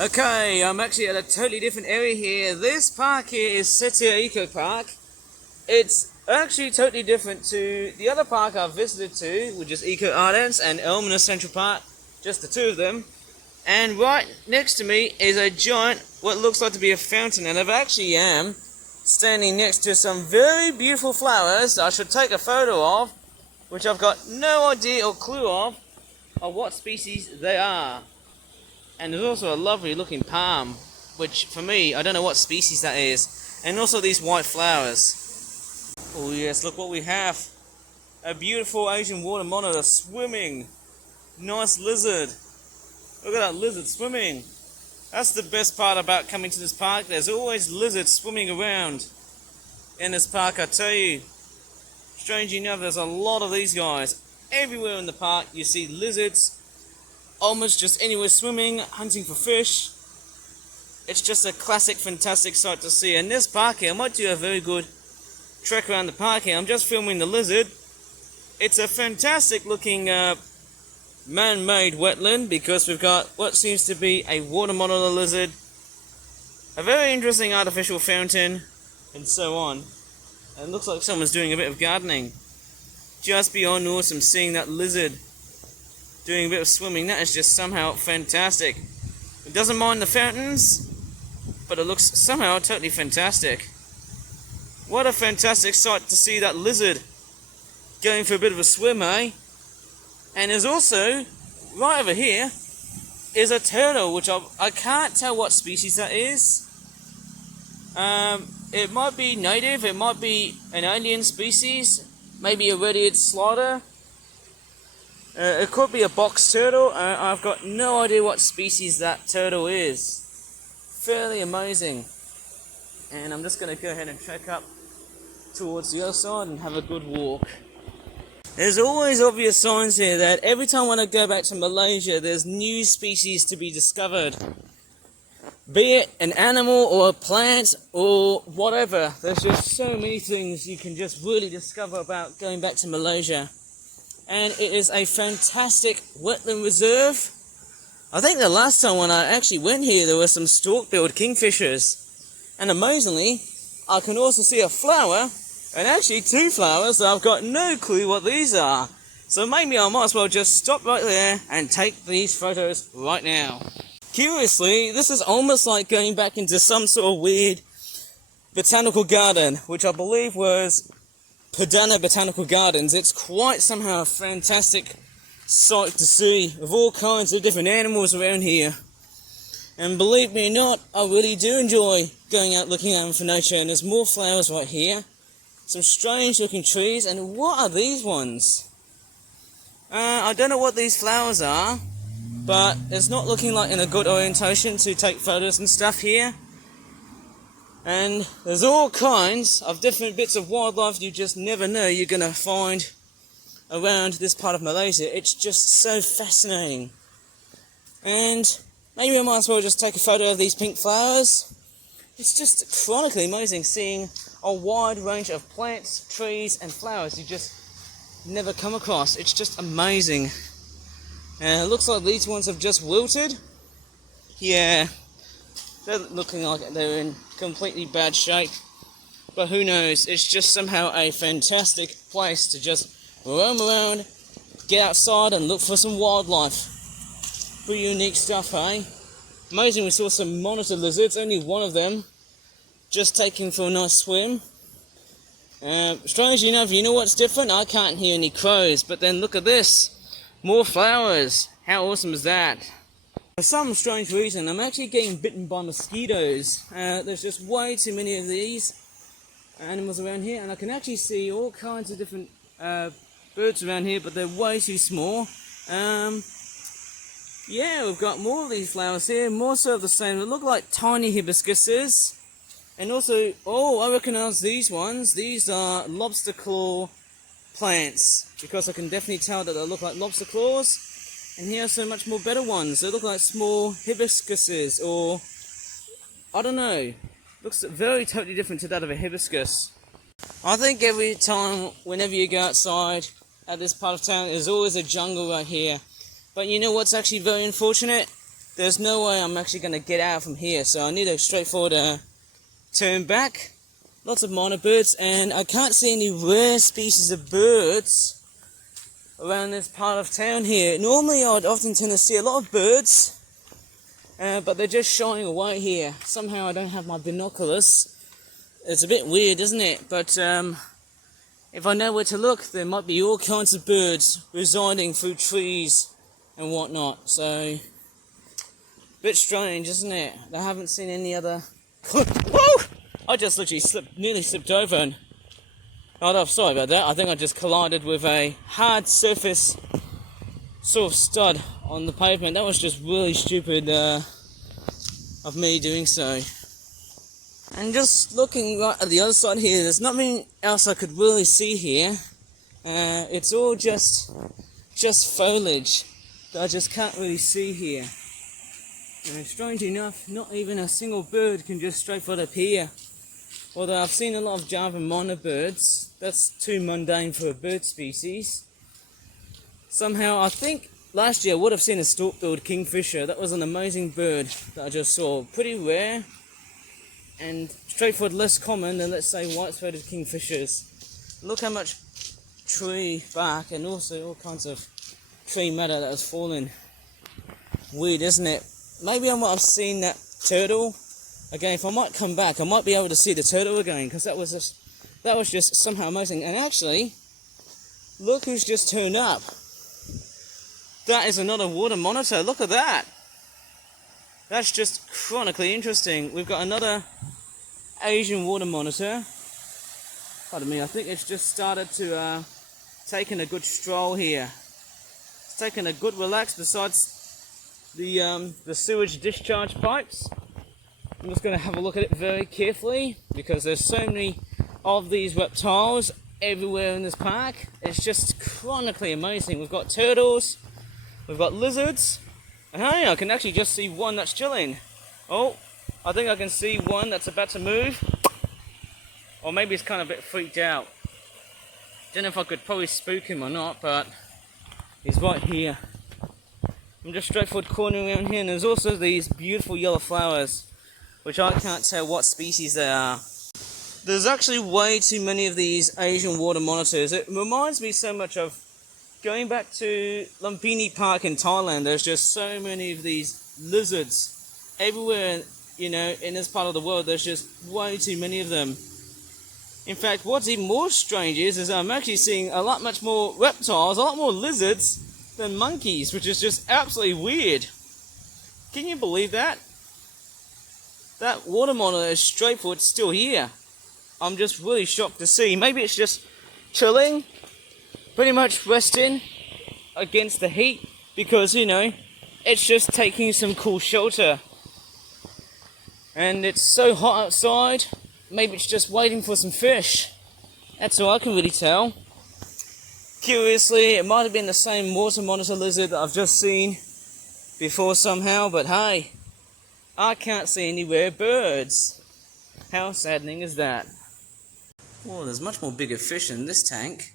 Okay, I'm actually at a totally different area here. This park here is Setia Eco Park. It's actually totally different to the other park I've visited to, which is Eco Islands and Elmina Central Park, just the two of them. And right next to me is a giant, what looks like to be a fountain, and I actually am standing next to some very beautiful flowers that I should take a photo of, which I've got no idea or clue of what species they are. And there's also a lovely looking palm, which for me, I don't know what species that is. And also these white flowers. Oh yes, look what we have. A beautiful Asian water monitor swimming. Nice lizard. Look at that lizard swimming. That's the best part about coming to this park. There's always lizards swimming around in this park, I tell you. Strangely enough, there's a lot of these guys. Everywhere in the park you see lizards. Almost just anywhere swimming, hunting for fish. It's just a classic, fantastic sight to see. And this park here, I might do a very good trek around the park here. I'm just filming the lizard. It's a fantastic looking man-made wetland because we've got what seems to be a water monitor lizard, a very interesting artificial fountain, and so on. And it looks like someone's doing a bit of gardening. Just beyond awesome seeing that lizard doing a bit of swimming. That is just somehow fantastic. It doesn't mind the fountains, but it looks somehow totally fantastic. What a fantastic sight to see that lizard going for a bit of a swim, eh? And there's also, right over here, is a turtle, which I can't tell what species that is. It might be native, it might be an alien species, maybe a red-eared slider. It could be a box turtle. I've got no idea what species that turtle is. Fairly amazing. And I'm just going to go ahead and trek up towards the other side and have a good walk. There's always obvious signs here that every time when I go back to Malaysia, there's new species to be discovered. Be it an animal or a plant or whatever. There's just so many things you can just really discover about going back to Malaysia. And it is a fantastic wetland reserve. I think the last time when I actually went here, there were some stork-billed kingfishers. And amazingly, I can also see a flower, and actually two flowers that I've got no clue what these are. So maybe I might as well just stop right there and take these photos right now. Curiously, this is almost like going back into some sort of weird botanical garden, which I believe was Perdana Botanical Gardens. It's quite somehow a fantastic sight to see, with all kinds of different animals around here. And believe me or not, I really do enjoy going out looking out for nature. And there's more flowers right here, some strange looking trees. And what are these ones? I don't know what these flowers are, but it's not looking like in a good orientation to take photos and stuff here. And there's all kinds of different bits of wildlife you just never know you're going to find around this part of Malaysia. It's just so fascinating. And maybe I might as well just take a photo of these pink flowers. It's just chronically amazing seeing a wide range of plants, trees and flowers you just never come across. It's just amazing. It looks like these ones have just wilted. Yeah. They're looking like they're in completely bad shape, but who knows, it's just somehow a fantastic place to just roam around, get outside and look for some wildlife. Pretty unique stuff, eh? Amazing, we saw some monitor lizards, only one of them, just taking for a nice swim. Strangely enough, you know what's different? I can't hear any crows, but then look at this, more flowers. How awesome is that? For some strange reason, I'm actually getting bitten by mosquitoes. There's just way too many of these animals around here, and I can actually see all kinds of different birds around here, but they're way too small. Yeah, we've got more of these flowers here, more so of the same. They look like tiny hibiscuses. And also, oh, I recognise these ones. These are lobster claw plants, because I can definitely tell that they look like lobster claws. And here are so much more better ones. They look like small hibiscuses, or I don't know. Looks very totally different to that of a hibiscus. I think every time, whenever you go outside at this part of town, there's always a jungle right here. But you know what's actually very unfortunate? there's no way I'm actually going to get out from here, so I need a straightforward turn back. Lots of minor birds, and I can't see any rare species of birds around this part of town here. Normally I'd often tend to see a lot of birds, but they're just shying away here. Somehow I don't have my binoculars. It's a bit weird, isn't it? But if I know where to look, there might be all kinds of birds residing through trees and whatnot. So, a bit strange, isn't it? I haven't seen any other... Whoa! I just literally nearly slipped over and... Oh, sorry about that. I think I just collided with a hard surface sort of stud on the pavement. That was just really stupid of me doing so. And just looking right at the other side here, there's nothing else I could really see here. It's all just foliage that I just can't really see here. And strange enough, not even a single bird can just straightforward appear. Although I've seen a lot of Java minor birds, that's too mundane for a bird species. Somehow, I think last year I would have seen a stork-billed kingfisher. That was an amazing bird that I just saw. Pretty rare. And straightforward less common than, let's say, white-throated kingfishers. Look how much tree bark and also all kinds of tree matter that has fallen. Weird, isn't it? Maybe I might have seen that turtle. Again, if I might come back, I might be able to see the turtle again, because that was just somehow amazing. And actually, look who's just turned up. That is another water monitor. Look at that. That's just chronically interesting. We've got another Asian water monitor. Pardon me, I think it's just started to taking a good stroll here. It's taking a good relax besides the sewage discharge pipes. I'm just going to have a look at it very carefully because there's so many of these reptiles everywhere in this park. It's just chronically amazing. We've got turtles, we've got lizards. And hey, I can actually just see one that's chilling. Oh, I think I can see one that's about to move. Or maybe it's kind of a bit freaked out. Don't know if I could probably spook him or not, but he's right here. I'm just straightforward cornering around here, and there's also these beautiful yellow flowers, which I can't tell what species they are. There's actually way too many of these Asian water monitors. It reminds me so much of going back to Lumpini Park in Thailand. There's just so many of these lizards everywhere, you know, in this part of the world. There's just way too many of them. In fact, what's even more strange is I'm actually seeing a lot much more reptiles, a lot more lizards than monkeys, which is just absolutely weird. Can you believe that? That water monitor is straightforward still here. I'm just really shocked to see. Maybe it's just chilling, pretty much resting against the heat because, you know, it's just taking some cool shelter. And it's so hot outside, maybe it's just waiting for some fish. That's all I can really tell. Curiously, it might have been the same water monitor lizard that I've just seen before somehow, but hey, I can't see any rare birds. How saddening is that? Well, there's much more bigger fish in this tank.